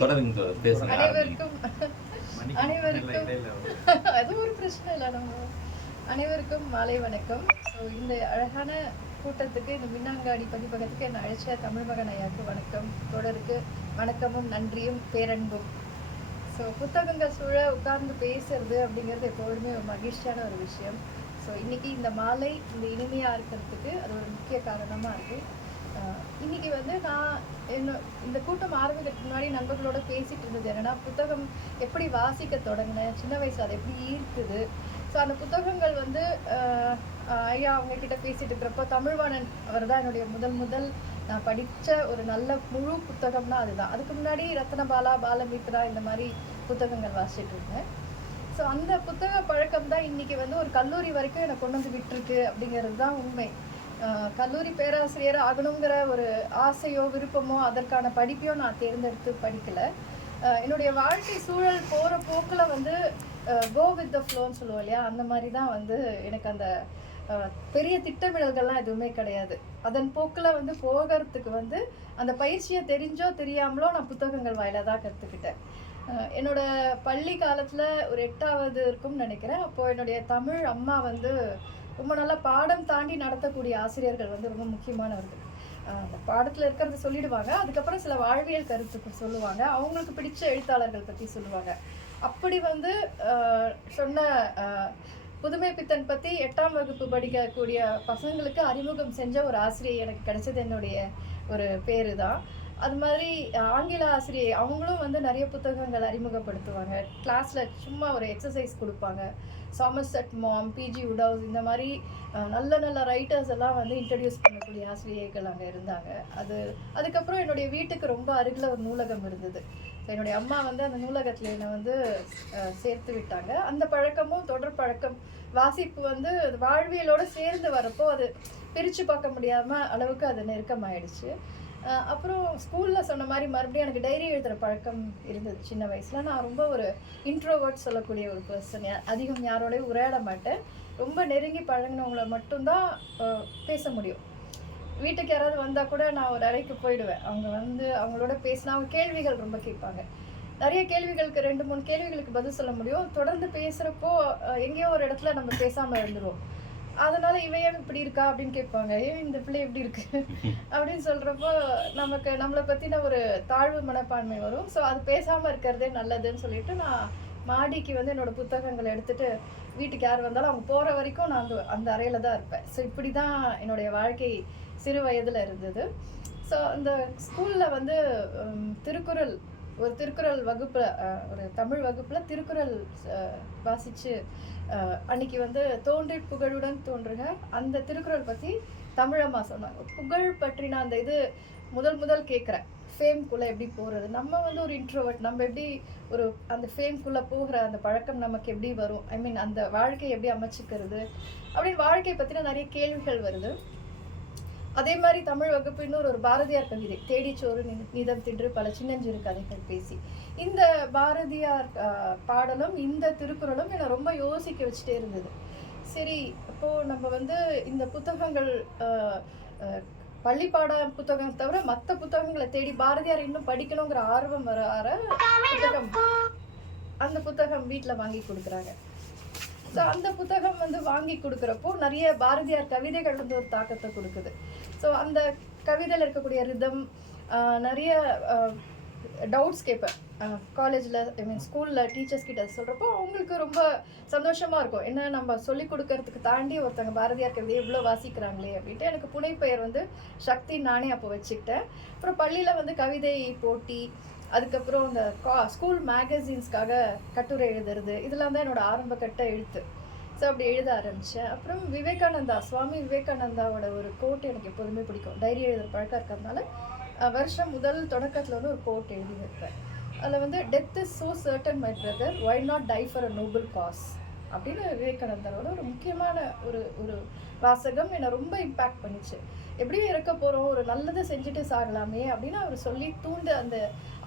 தொடருங்க தொடர் பேசுங்க ஆரம்பிங்க. அனைவருக்கும் அனைவருக்கும் அது ஒரு பிரச்சனை இல்லை நம்ம அனைவருக்கும் மாலை வணக்கம். ஸோ இந்த அழகான கூட்டத்துக்கு இந்த மின்னாங்காடி பதிப்பகத்துக்கு என்னை அழைச்ச தமிழ் மகன் ஐயாவுக்கு வணக்கம். தொடருக்கு வணக்கமும் நன்றியும் பேரன்பும். ஸோ புத்தகங்கள் சூழ உட்கார்ந்து பேசுறது அப்படிங்கிறது எப்பொழுதுமே ஒரு மகிழ்ச்சியான ஒரு விஷயம். ஸோ இன்னைக்கு இந்த மாலை இந்த இனிமையாக இருக்கிறதுக்கு அது ஒரு முக்கிய காரணமாக இருக்குது இன்றைக்கி இன்னைக்கு வந்து நான் என்ன இந்த கூட்டம் ஆரம்பிக்கிறதுக்கு முன்னாடி நண்பர்களோட பேசிட்டு இருந்தது என்னன்னா புத்தகம் எப்படி வாசிக்க தொடங்கினேன் சின்ன வயசு அதை எப்படி ஈர்க்குது. ஸோ அந்த புத்தகங்கள் வந்து ஐயா அவங்க கிட்ட பேசிட்டு இருக்கிறப்போ தமிழ்வாணன் அவர் தான் என்னுடைய முதல் முதல் நான் படித்த ஒரு நல்ல முழு புத்தகம்னா அதுதான். அதுக்கு முன்னாடி ரத்னபாலா பாலமித்ரா இந்த மாதிரி புத்தகங்கள் வாசிச்சுட்டு இருந்தேன். ஸோ அந்த புத்தக பழக்கம் தான் இன்னைக்கு வந்து ஒரு கல்லூரி வரைக்கும் என்னை கொண்டு வந்து விட்டுருக்கு அப்படிங்கிறது தான் உண்மை. கல்லூரி பேராசிரியர் ஆகணுங்கிற ஒரு ஆசையோ விருப்பமோ அதற்கான படிப்பையோ நான் தேர்ந்தெடுத்து படிக்கல. என்னுடைய வாழ்க்கை சூழல் போகிற போக்கில் வந்து கோ வித் த ஃப்ளோன்னு சொல்லுவோம் இல்லையா? அந்த மாதிரி தான் வந்து எனக்கு அந்த பெரிய திட்டமிடல்கள்லாம் எதுவுமே கிடையாது. அதன் போக்கில் வந்து போகிறதுக்கு வந்து அந்த பயிற்சியை தெரிஞ்சோ தெரியாமலோ நான் புத்தகங்கள் வாயிலாக தான் கற்றுக்கிட்டேன் என்னோட பள்ளி காலத்தில் ஒரு எட்டாவது இருக்கும்னு நினைக்கிறேன். அப்போ என்னுடைய தமிழ் அம்மா வந்து ரொம்ப நல்லா பாடம் தாண்டி நடத்தக்கூடிய ஆசிரியர்கள் வந்து ரொம்ப முக்கியமானவர்கள். பாடத்தில் இருக்கிறத சொல்லிடுவாங்க. அதுக்கப்புறம் சில வாழ்வியல் கருத்து சொல்லுவாங்க. அவங்களுக்கு பிடிச்ச எழுத்தாளர்கள் பற்றி சொல்லுவாங்க. அப்படி வந்து சொன்ன புதுமை பித்தன் பற்றி எட்டாம் வகுப்பு படிக்கக்கூடிய பசங்களுக்கு அறிமுகம் செஞ்ச ஒரு ஆசிரியர் எனக்கு கிடைச்சது என்னுடைய ஒரு பேரு தான் அது மாதிரி ஆங்கில ஆசிரியை அவங்களும் வந்து நிறைய புத்தகங்கள் அறிமுகப்படுத்துவாங்க. கிளாஸில் சும்மா ஒரு எக்ஸசைஸ் கொடுப்பாங்க. சாமர்செட் மாம் பிஜி உடவுஸ் இந்த மாதிரி நல்ல நல்ல ரைட்டர்ஸ் எல்லாம் வந்து இன்ட்ரடியூஸ் பண்ணக்கூடிய ஆசிரியர்கள் அங்கே இருந்தாங்க. அது அதுக்கப்புறம் என்னுடைய வீட்டுக்கு ரொம்ப அருகில் ஒரு நூலகம் இருந்தது. என்னுடைய அம்மா வந்து அந்த நூலகத்தில் என்னை வந்து சேர்த்து விட்டாங்க. அந்த பழக்கமும் தொடர் பழக்கம் வாசிப்பு வந்து அது சேர்ந்து வரப்போ அது பிரித்து பார்க்க முடியாமல் அளவுக்கு அது நெருக்கமாயிடுச்சு. அப்புறம் ஸ்கூலில் சொன்ன மாதிரி மறுபடியும் எனக்கு டைரி எழுதுகிற பழக்கம் இருந்தது சின்ன வயசில். நான் ரொம்ப ஒரு இன்ட்ரோவர்ட் சொல்லக்கூடிய ஒரு பர்சன் அதிகம் யாரோடய உரையாட மாட்டேன். ரொம்ப நெருங்கி பழகினவங்கள மட்டும்தான் பேச முடியும். வீட்டுக்கு யாராவது வந்தால் கூட நான் ஒரு அறைக்கு போயிடுவேன். அவங்க வந்து அவங்களோட பேசினா அவங்க கேள்விகள் ரொம்ப கேட்பாங்க. நிறைய கேள்விகளுக்கு ரெண்டு மூணு கேள்விகளுக்கு பதில் சொல்ல முடியும். தொடர்ந்து பேசுகிறப்போ எங்கேயோ ஒரு இடத்துல நம்ம பேசாமல் இருந்துருவோம். அதனால இவ ஏன் இப்படி இருக்கா அப்படின்னு கேட்பாங்க. ஏன் இந்த பிள்ளை எப்படி இருக்கு? அப்படின்னு சொல்றப்போ நமக்கு நம்மளை பத்தின ஒரு தாழ்வு மனப்பான்மை வரும். ஸோ அது பேசாம இருக்கிறதே நல்லதுன்னு சொல்லிட்டு நான் மாடிக்கு வந்து என்னோட புத்தகங்களை எடுத்துட்டு வீட்டுக்கு யார் வந்தாலும் அவங்க போற வரைக்கும் நான் அந்த அந்த அறையில தான் இருப்பேன். ஸோ இப்படி தான் என்னுடைய வாழ்க்கை சிறு வயதுல இருந்தது. ஸோ அந்த ஸ்கூல்ல வந்து திருக்குறள் ஒரு திருக்குறள் வகுப்புல ஒரு தமிழ் வகுப்புல திருக்குறள் வாசித்து வாசிச்சு அன்னைக்கு வந்து தோன்றி புகழுடன் தோன்றுக அந்த திருக்குறள் பத்தி தமிழம்மா சொன்னாங்க. புகழ் பற்றி நான் அந்த இது முதல் முதல் கேட்குறேன் ஃபேம்குள்ளே எப்படி போகிறது நம்ம வந்து ஒரு இன்ட்ரோவர்ட் நம்ம எப்படி ஒரு அந்த ஃபேம்குள்ளே போகிற அந்த பழக்கம் நமக்கு எப்படி வரும்? ஐ மீன் அந்த வாழ்க்கையை எப்படி அமைச்சிக்கிறது? அப்படின்னு வாழ்க்கையை பற்றின நிறைய கேள்விகள் வருது. அதே மாதிரி தமிழ் வகுப்பு இன்னொரு ஒரு பாரதியார் கவிதை தேடிச்சோறு நி- நிதம் தின்று பல சின்னஞ்சிறு கதைகள் பேசி. இந்த பாரதியார் பாடலும் இந்த திருக்குறளும் என்னை ரொம்ப யோசிக்க வச்சுட்டே இருந்தது. சரி அப்போ நம்ம வந்து இந்த புத்தகங்கள் பள்ளிப்பாட புத்தகம் தவிர மற்ற புத்தகங்களை தேடி பாரதியார் இன்னும் படிக்கணுங்கிற ஆர்வம் வர ஆர புத்தகம் அந்த புத்தகம் வீட்டில் வாங்கி கொடுக்குறாங்க. ஸோ அந்த புத்தகம் வந்து வாங்கி கொடுக்குறப்போ நிறைய பாரதியார் கவிதைகள் வந்து ஒரு தாக்கத்தை கொடுக்குது. ஸோ அந்த கவிதையில் இருக்கக்கூடிய ரிதம் நிறைய டவுட்ஸ் கேட்பேன். காலேஜில் ஐ மீன் ஸ்கூலில் டீச்சர்ஸ் கிட்ட சொல்கிறப்போ அவங்களுக்கு ரொம்ப சந்தோஷமாக இருக்கும். என்ன நம்ம சொல்லிக் கொடுக்கறதுக்கு தாண்டி ஒருத்தவங்க பாரதியார் கவிதை இவ்வளோ வாசிக்கிறாங்களே அப்படின்ட்டு எனக்கு புனைப்பெயர் வந்து சக்தி நானே அப்போ வச்சுக்கிட்டேன். அப்புறம் பள்ளியில் வந்து கவிதை போட்டி அதுக்கப்புறம் இந்த கா ஸ்கூல் மேகசின்ஸ்க்காக கட்டுரை எழுதுறது இதெல்லாம் தான் என்னோட கட்ட எழுத்து. ஸோ அப்படி எழுத ஆரம்பித்தேன் அப்புறம் விவேகானந்தா சுவாமி விவேகானந்தாவோட ஒரு கோட் எனக்கு எப்போதுமே பிடிக்கும். டைரி எழுதுகிற பழக்கம் இருக்கிறதுனால வருஷம் முதல் தொடக்கத்தில் வந்து ஒரு கோட் எழுதி வைப்பேன். அதில் வந்து death is so certain my brother why not die for a noble cause அப்படின்னு விவேகானந்தரோட ஒரு முக்கியமான ஒரு ஒரு வாசகம் என்னை ரொம்ப இம்பேக்ட் பண்ணிச்சு. எப்படியும் இருக்க போகிறோம் ஒரு நல்லதை செஞ்சுட்டு சாகலாமே அப்படின்னு அவர் சொல்லி தூண்டு அந்த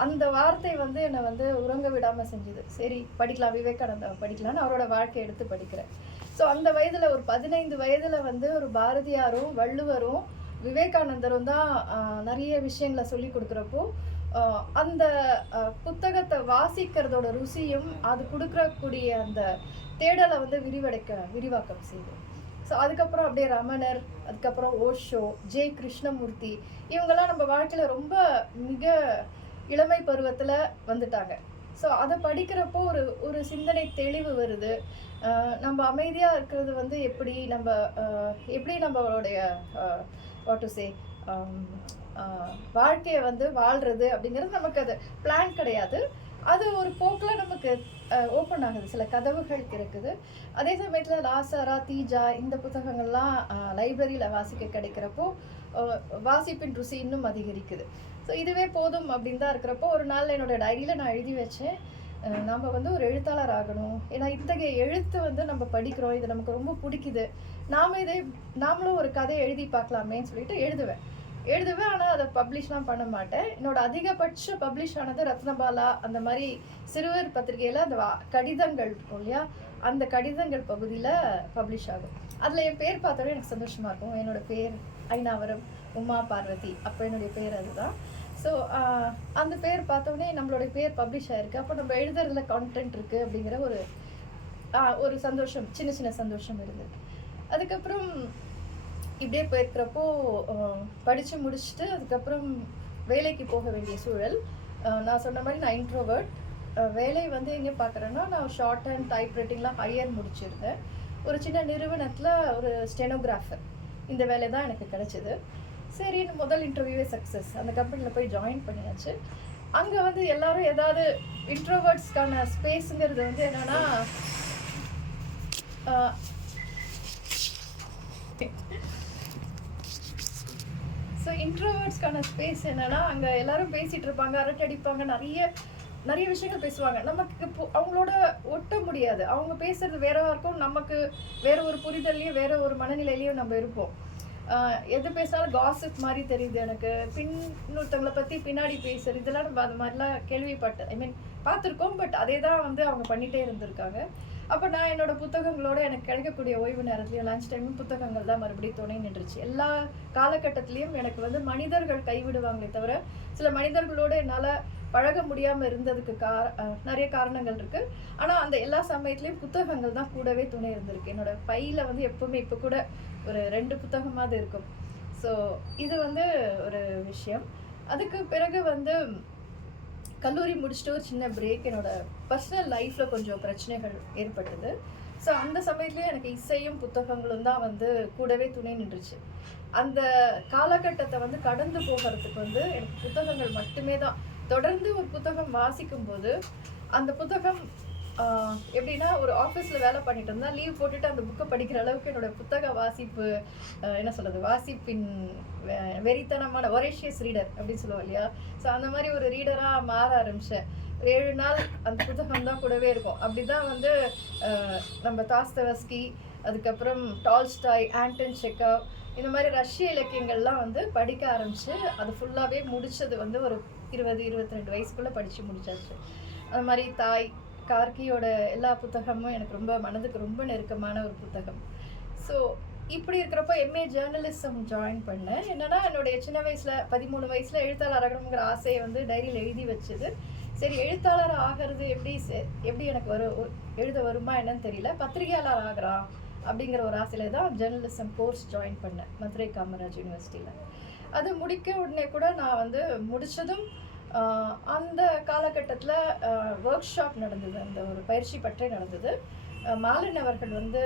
அந்த வார்த்தை வந்து என்னை வந்து உறங்க விடாமல் செஞ்சுது. சரி படிக்கலாம் விவேகானந்தா படிக்கலாம்னு அவரோட வாழ்க்கையை எடுத்து படிக்கிறேன். ஸோ அந்த வயதில் ஒரு பதினைந்து வயதில் வந்து ஒரு பாரதியாரும் வள்ளுவரும் விவேகானந்தரும் தான் நிறைய விஷயங்களை சொல்லி கொடுக்குறப்போ அந்த புத்தகத்தை வாசிக்கிறதோட ருசியும் அது கொடுக்கக்கூடிய அந்த தேடலை வந்து விரிவடைக்க விரிவாக்கம் செய்யுது ஸோ அதுக்கப்புறம் அப்படியே ரமணர் அதுக்கப்புறம் ஓஷோ ஜே கிருஷ்ணமூர்த்தி இவங்கெல்லாம் நம்ம வாழ்க்கையில் ரொம்ப மிக இளமை பருவத்தில் வந்துட்டாங்க. ஸோ அதை படிக்கிறப்போ ஒரு ஒரு சிந்தனை தெளிவு வருது. நம்ம அமைதியாக இருக்கிறது வந்து எப்படி நம்ம எப்படி நம்மளுடைய வாட் டு சே வாழ்க்கையை வந்து வாழ்கிறது அப்படிங்கிறது நமக்கு அது பிளான் கிடையாது. அது ஒரு போக்கில் நமக்கு ஓப்பன் ஆகுது. சில கதவுகள் இருக்குது. அதே சமயத்தில் லாசாரா தீஜா இந்த புத்தகங்கள்லாம் லைப்ரரியில் வாசிக்க கிடைக்கிறப்போ வாசிப்பின் ருசி இன்னும் அதிகரிக்குது. ஸோ இதுவே போதும் அப்படின்னு தான் இருக்கிறப்போ ஒரு நாள் என்னோட டைரியில் நான் எழுதி வச்சேன். நம்ம வந்து ஒரு எழுத்தாளர் ஆகணும். ஏன்னா இத்தகைய எழுத்து வந்து நம்ம படிக்கிறோம். இது நமக்கு ரொம்ப பிடிக்குது. நாம் இதை நாமளும் ஒரு கதை எழுதி பார்க்கலாமேன்னு சொல்லிட்டு எழுதுவேன். எழுதுவேன் ஆனால் அதை பப்ளிஷ்லாம் பண்ண மாட்டேன். என்னோட அதிகபட்ச பப்ளிஷ் ஆனது ரத்னபாலா அந்த மாதிரி சிறுவர் பத்திரிகையில் அந்த வா- கடிதங்கள் இருக்கும் இல்லையா? அந்த கடிதங்கள் பகுதியில் பப்ளிஷ் ஆகும். அதில் என் பேர் பார்த்தாலே எனக்கு சந்தோஷமாக இருக்கும். என்னோட பேர் ஐநாவரம் உமா பார்வதி. அப்போ என்னுடைய பேர் அதுதான். ஸோ அந்த பேர் பார்த்தோன்னே நம்மளுடைய பேர் பப்ளிஷ் ஆயிருக்கு. அப்போ நம்ம எழுதுறதுல கான்டென்ட் இருக்குது அப்படிங்கிற ஒரு ஒரு சந்தோஷம் சின்ன சின்ன சந்தோஷம் இருந்தது. அதுக்கப்புறம் இப்படியே போயிருக்கிறப்போ படித்து முடிச்சுட்டு அதுக்கப்புறம் வேலைக்கு போக வேண்டிய சூழல். நான் சொன்ன மாதிரி நான் இன்ட்ரோவர்ட் வேலை வந்து எங்கே பார்க்குறேன்னா நான் ஷார்ட் அண்ட் டைப் ரைட்டிங்லாம் ஹையர் முடிச்சிருந்தேன். ஒரு சின்ன நிறுவனத்தில் ஒரு ஸ்டெனோகிராஃபர் இந்த வேலை தான் எனக்கு கிடச்சிது. சரி முதல் இன்டர்வியூவே சக்ஸஸ் அந்த கம்பெனியில் போய் ஜாயின் பண்ணியாச்சு. அங்கே வந்து எல்லாரும் ஏதாவது இன்ட்ரோவர்ட்ஸ்க்கான ஸ்பேஸுங்கிறது வந்து என்னென்னா ஸோ இன்ட்ரோவர்ட்ஸ்க்கான ஸ்பேஸ் என்னென்னா அங்கே எல்லாரும் பேசிகிட்டு இருப்பாங்க அரட்டை அடிப்பாங்க நிறைய நிறைய விஷயங்கள் பேசுவாங்க. நமக்கு அவங்களோட ஒட்ட முடியாது. அவங்க பேசுறது வேறவா இருக்கும் நமக்கு வேற ஒரு புரிதல்லையும் வேற ஒரு மனநிலையிலையும் நம்ம இருப்போம். எது பேசினாலும் காசிப் மாதிரி தெரியுது எனக்கு. பின் பற்றி பின்னாடி பேசுறது இதெல்லாம் நம்ம அது மாதிரிலாம் கேள்விப்பட்டேன். ஐ மீன் பார்த்துருக்கோம் பட் அதே தான் வந்து அவங்க பண்ணிகிட்டே இருந்திருக்காங்க. அப்போ நான் என்னோட புத்தகங்களோட எனக்கு கிடைக்கக்கூடிய ஓய்வு நேரத்துலையும் லஞ்ச் டைமும் புத்தகங்கள் தான் மறுபடியும் துணை நின்றுச்சு. எல்லா காலகட்டத்திலையும் எனக்கு வந்து மனிதர்கள் கைவிடுவாங்களே தவிர சில மனிதர்களோட என்னால் பழக முடியாமல் இருந்ததுக்கு கார நிறைய காரணங்கள் இருக்கு. ஆனால் அந்த எல்லா சமயத்துலேயும் புத்தகங்கள் தான் கூடவே துணை இருந்திருக்கு. என்னோட பையில வந்து எப்பவுமே இப்போ கூட ஒரு ரெண்டு புத்தகமாவது இருக்கும். ஸோ இது வந்து ஒரு விஷயம். அதுக்கு பிறகு வந்து கல்லூரி முடிச்சுட்டு ஒரு சின்ன பிரேக் என்னோட பர்சனல் லைஃப்பில் கொஞ்சம் பிரச்சனைகள் ஏற்பட்டது. ஸோ அந்த சமயத்துலேயே எனக்கு இசையும் புத்தகங்களும் தான் வந்து கூடவே துணை நின்றுச்சு. அந்த காலகட்டத்தை வந்து கடந்து போகிறதுக்கு வந்து எனக்கு புத்தகங்கள் மட்டுமே தான். தொடர்ந்து ஒரு புத்தகம் வாசிக்கும் போது அந்த புத்தகம் எப்படின்னா ஒரு ஆஃபீஸில் வேலை பண்ணிட்டு இருந்தா லீவ் போட்டுட்டு அந்த புக்கை படிக்கிற அளவுக்கு என்னோட புத்தக வாசிப்பு என்ன சொல்கிறது வாசிப்பின் வெ- வெறித்தனமான ஒரேஷியஸ் ரீடர் அப்படின்னு சொல்லுவோம் இல்லையா? ஸோ அந்த மாதிரி ஒரு ரீடராக மாற ஆரம்பிச்சேன். ஏழு நாள் அந்த புத்தகம் தான் கூடவே இருக்கும். அப்படி தான் வந்து நம்ம தாஸ்தவஸ்கி அதுக்கப்புறம் டால்ஸ்டாய் ஆண்டன் செக்கவ் இந்த மாதிரி ரஷ்ய இலக்கியங்கள்லாம் வந்து படிக்க ஆரம்பித்து அது ஃபுல்லாகவே முடித்தது வந்து ஒரு இருபது இருபத்தி ரெண்டு வயசுக்குள்ளே படித்து முடிச்சாச்சு. அது மாதிரி தாய் கார்கியோட எல்லா புத்தகமும் எனக்கு ரொம்ப மனதுக்கு ரொம்ப நெருக்கமான ஒரு புத்தகம். ஸோ இப்படி இருக்கிறப்ப எம்ஏ ஜேர்னலிசம் ஜாயின் பண்ணேன் என்னன்னா என்னுடைய சின்ன வயசுல பதிமூணு வயசுல எழுத்தாளர் ஆகணுங்கிற ஆசையை வந்து டைரியில் எழுதி வச்சது. சரி எழுத்தாளர் ஆகிறது எப்படி செ- எப்படி எனக்கு வரும் எழுத வருமா என்னன்னு தெரியல. பத்திரிகையாளர் ஆகிறான் அப்படிங்கிற ஒரு ஆசையில தான் ஜேர்னலிசம் கோர்ஸ் ஜாயின் பண்ணேன் மதுரை காமராஜ் யூனிவர்சிட்டியில் அது முடிக்க உடனே கூட நான் வந்து முடிச்சதும் அந்த காலகட்டத்தில் ஒர்க் ஷாப் நடந்தது. அந்த ஒரு பயிற்சி பற்றி நடந்தது. மாலன் அவர்கள் வந்து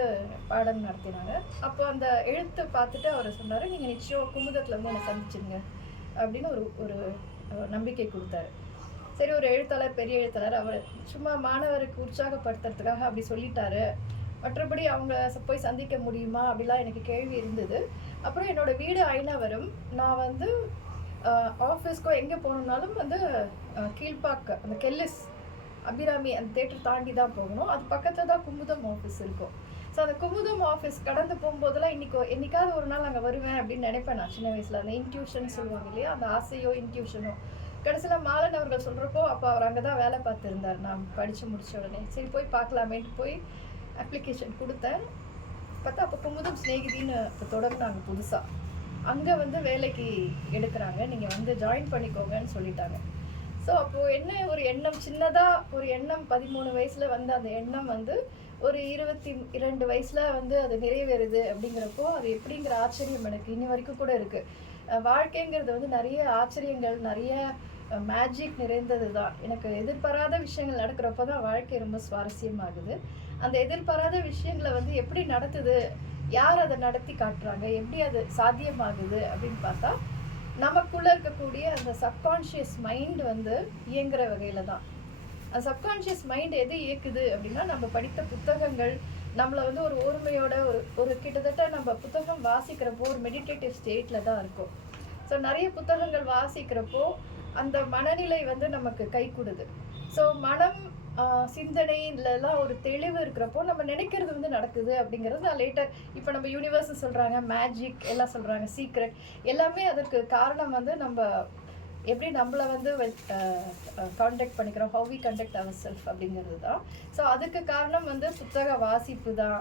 பாடம் நடத்தினாங்க. அப்போ அந்த எழுத்து பார்த்துட்டு அவர் சொன்னார் நீங்கள் நிச்சயம் குமுதத்தில் வந்து என்னை சந்திச்சிருங்க. அப்படின்னு ஒரு ஒரு நம்பிக்கை கொடுத்தாரு. சரி ஒரு எழுத்தாளர் பெரிய எழுத்தாளர் அவர் சும்மா மாணவருக்கு உற்சாகப்படுத்துறதுக்காக அப்படி சொல்லிட்டாரு. மற்றபடி அவங்க போய் சந்திக்க முடியுமா? அப்படிலாம் எனக்கு கேள்வி இருந்தது. அப்புறம் என்னோட வீடு ஐநவரும் நான் வந்து ஆஃபீஸ்க்கோ எங்கே போகணுன்னாலும் வந்து கீழ்பாக்க அந்த கெல்லிஸ் அபிராமி அந்த தேட்டர் தாண்டி தான் போகணும். அது பக்கத்தில் தான் குமுதம் ஆஃபீஸ் இருக்கும். ஸோ அந்த குமுதம் ஆஃபீஸ் கடந்து போகும்போதெல்லாம் இன்றைக்கோ என்றைக்காவது ஒரு நாள் அங்கே வருவேன் அப்படின்னு நினைப்பேன் நான் சின்ன வயசில். அந்த இன்ட்யூஷன் சொல்லுவாங்க இல்லையா? அந்த ஆசையோ இன்ட்யூஷனோ கடைசியில் மாலன் அவர்கள் சொல்கிறப்போ அப்போ அவர் அங்கே தான் வேலை பார்த்துருந்தார். நான் படித்து முடிச்ச உடனே. சரி போய் பார்க்கலாமேன்ட்டு போய் அப்ளிகேஷன் கொடுத்தேன். பார்த்தா அப்போ குமுதம் சிநேகிதின்னு இப்போ தொடங்கினாங்க புதுசாக அங்கே வந்து வேலைக்கு எடுக்கிறாங்க. நீங்கள் வந்து ஜாயின் பண்ணிக்கோங்கன்னு சொல்லிட்டாங்க. ஸோ அப்போது என்ன ஒரு எண்ணம்? சின்னதாக ஒரு எண்ணம். பதிமூணு வயசில் வந்து அந்த எண்ணம் வந்து ஒரு இருபத்தி இரண்டு வயசில் வந்து அது நிறைவேறுது அப்படிங்கிறப்போ அது எப்படிங்கிற ஆச்சரியம் எனக்கு இன்னி வரைக்கும் கூட இருக்குது வாழ்க்கைங்கிறது வந்து நிறைய ஆச்சரியங்கள் நிறைய மேஜிக் நிறைந்தது தான் எனக்கு எதிர்பாராத விஷயங்கள் நடக்கிறப்போ தான் வாழ்க்கை ரொம்ப சுவாரஸ்யமாகுது. அந்த எதிர்பாராத விஷயங்களை வந்து எப்படி நடத்துது? யார் அதை நடத்தி காட்டுறாங்க? எப்படி அது சாத்தியமாகுது அப்படின்னு பார்த்தா நமக்குள்ளே இருக்கக்கூடிய அந்த சப்கான்ஷியஸ் மைண்ட் வந்து இயங்குற வகையில் தான். அந்த சப்கான்ஷியஸ் மைண்ட் எது இயக்குது அப்படின்னா நம்ம படித்த புத்தகங்கள் நம்மளை வந்து ஒரு ஓர்மையோட ஒரு ஒரு கிட்டத்தட்ட நம்ம புத்தகம் வாசிக்கிறப்போ ஒரு மெடிடேட்டிவ் ஸ்டேட்டில் தான் இருக்கும். ஸோ நிறைய புத்தகங்கள் வாசிக்கிறப்போ அந்த மனநிலை வந்து நமக்கு கை கொடுது. ஸோ மனம் சிந்தனைலலாம் சிந்தனை ஒரு தெளிவு இருக்கிறப்போ நம்ம நினைக்கிறது வந்து நடக்குது அப்படிங்கிறது நான் லேட்டர் இப்போ நம்ம யூனிவர்ஸ் சொல்கிறாங்க மேஜிக் எல்லாம் சொல்கிறாங்க சீக்ரெட் எல்லாமே அதற்கு காரணம் வந்து நம்ம எப்படி நம்மளை வந்து காண்டாக்ட் பண்ணிக்கிறோம் how we conduct our self அப்படிங்கிறது தான். ஸோ அதுக்கு காரணம் வந்து புத்தக வாசிப்பு தான்.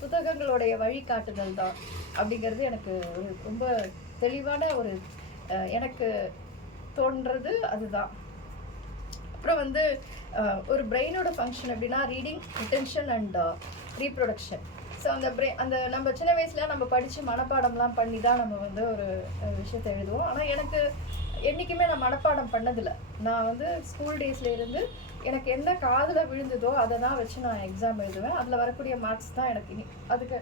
புத்தகங்களுடைய வழிகாட்டுதல் தான் அப்படிங்கிறது எனக்கு ஒரு ரொம்ப தெளிவான ஒரு எனக்கு தோன்றது அதுதான். அப்புறம் வந்து ஒரு பிரெயினோட ஃபங்க்ஷன் எப்படின்னா reading retention and reproduction so அந்த பிரெ அந்த நம்ம சின்ன வயசில் நம்ம படித்து மனப்பாடம்லாம் பண்ணி தான் நம்ம வந்து ஒரு விஷயத்தை எழுதுவோம். ஆனால் எனக்கு என்றைக்குமே நான் மனப்பாடம் பண்ணதில்லை. நான் வந்து ஸ்கூல் டேஸ்லேருந்து எனக்கு என்ன காதில் விழுந்ததோ அதை தான் வச்சு நான் எக்ஸாம் எழுதுவேன். அதில் வரக்கூடிய மார்க்ஸ் தான் எனக்கு இனி அதுக்கு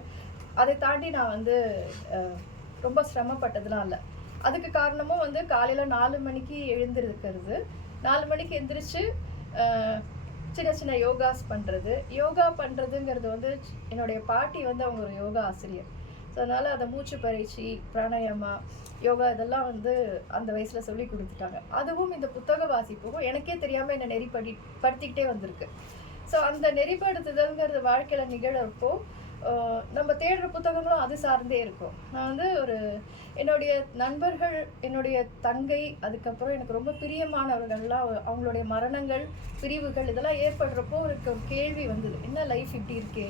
அதை தாண்டி நான் வந்து ரொம்ப சிரமப்பட்டதுலாம் இல்லை. அதுக்கு காரணமும் வந்து காலையில் நாலு மணிக்கு எழுந்திருக்கிறது. நாலு மணிக்கு எந்திரிச்சு சின்ன சின்ன யோகாஸ் பண்ணுறது யோகா பண்ணுறதுங்கிறது வந்து என்னுடைய பாட்டி வந்து அவங்க ஒரு யோகா ஆசிரியர். ஸோ அதனால் அதை மூச்சு பயிற்சி பிராணாயாமா யோகா இதெல்லாம் வந்து அந்த வயசில் சொல்லி கொடுத்துட்டாங்க. அதுவும் இந்த புத்தக வாசிப்பும் எனக்கே தெரியாமல் என்னை நெறிப்படி படுத்திக்கிட்டே வந்திருக்கு. ஸோ அந்த நெறிப்படுத்துதல்ங்கிறது வாழ்க்கையில் நிகழப்போ நம்ம தேடுற புத்தகங்களும் அது சார்ந்தே இருக்கும். நான் வந்து ஒரு என்னுடைய நண்பர்கள் என்னுடைய தங்கை அதுக்கப்புறம் எனக்கு ரொம்ப பிரியமானவர்கள்லாம் அவங்களுடைய மரணங்கள் பிரிவுகள் இதெல்லாம் ஏற்படுறப்போ எனக்கு ஒரு கேள்வி வந்தது. என்ன லைஃப் இப்படி இருக்கே?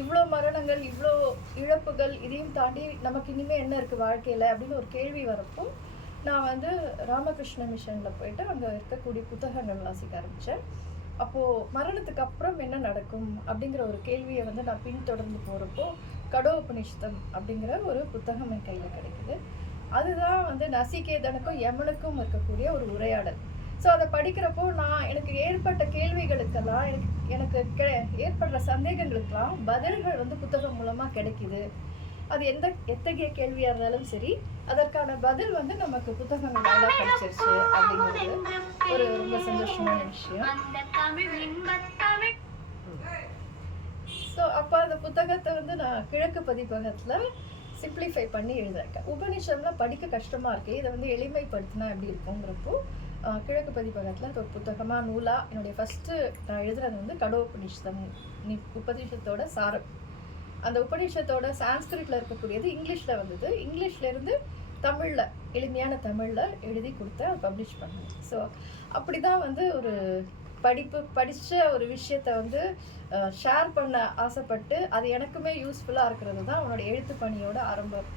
இவ்வளோ மரணங்கள் இவ்வளோ இழப்புகள் இதையும் தாண்டி நமக்கு இனிமேல் என்ன இருக்குது வாழ்க்கையில்? அப்படின்னு ஒரு கேள்வி வரப்போ நான் வந்து ராமகிருஷ்ண மிஷனில் போயிட்டு அங்கே இருக்கக்கூடிய புத்தகங்கள் வாசிக்க ஆரம்பித்தேன் அப்போது மரணத்துக்கு அப்புறம் என்ன நடக்கும் அப்படிங்கிற ஒரு கேள்வியை வந்து நான் பின்தொடர்ந்து போகிறப்போ கடோபனிஷத்தம் அப்படிங்கிற ஒரு புத்தகம் என் கையில் கிடைக்குது. அதுதான் வந்து நசிகேதனுக்கும் யமனுக்கும் இருக்கக்கூடிய ஒரு உரையாடல். ஸோ அதை படிக்கிறப்போ நான் எனக்கு ஏற்பட்ட கேள்விகளுக்கெல்லாம் எனக்கு எனக்கு கெ ஏற்படுற சந்தேகங்களுக்கெல்லாம் பதில்கள் வந்து புத்தகம் மூலமாக கிடைக்குது. அது எந்த எத்தகைய கேள்வியாக இருந்தாலும் சரி அதற்கான பதில் வந்து நமக்கு புத்தகங்கள் நல்லா கிடைச்சிருச்சு அப்படிங்கிறது ஒரு ரொம்ப சந்தோஷமான விஷயம். ஸோ அப்போ அந்த புத்தகத்தை வந்து நான் கிழக்கு பதிப்பகத்தில் சிம்பிளிஃபை பண்ணி எழுதிருக்கேன் உபநிஷம்லாம் படிக்க கஷ்டமாக இருக்குது இதை வந்து எளிமைப்படுத்தினா எப்படி இருக்குங்கிறப்போ கிழக்கு பதிப்பகத்தில் அது ஒரு புத்தகமாக நூலாக என்னுடைய ஃபஸ்ட்டு நான் எழுதுறது வந்து கடோ உபநிஷதம் நி உபநிஷத்தோட சாரம். அந்த உபநிஷத்தோட சான்ஸ்கிரிட்ல இருக்கக்கூடியது இங்கிலீஷில் வந்தது. இங்கிலீஷ்லேருந்து தமிழில் எளிமையான தமிழில் எழுதி கொடுத்து பப்ளிஷ் பண்ணேன் ஸோ அப்படி தான் வந்து ஒரு படிப்பு படித்த ஒரு விஷயத்த வந்து ஷேர் பண்ண ஆசைப்பட்டு அது எனக்குமே யூஸ்ஃபுல்லாக இருக்கிறது தான் அவனோட எழுத்து பணியோட ஆரம்பம்.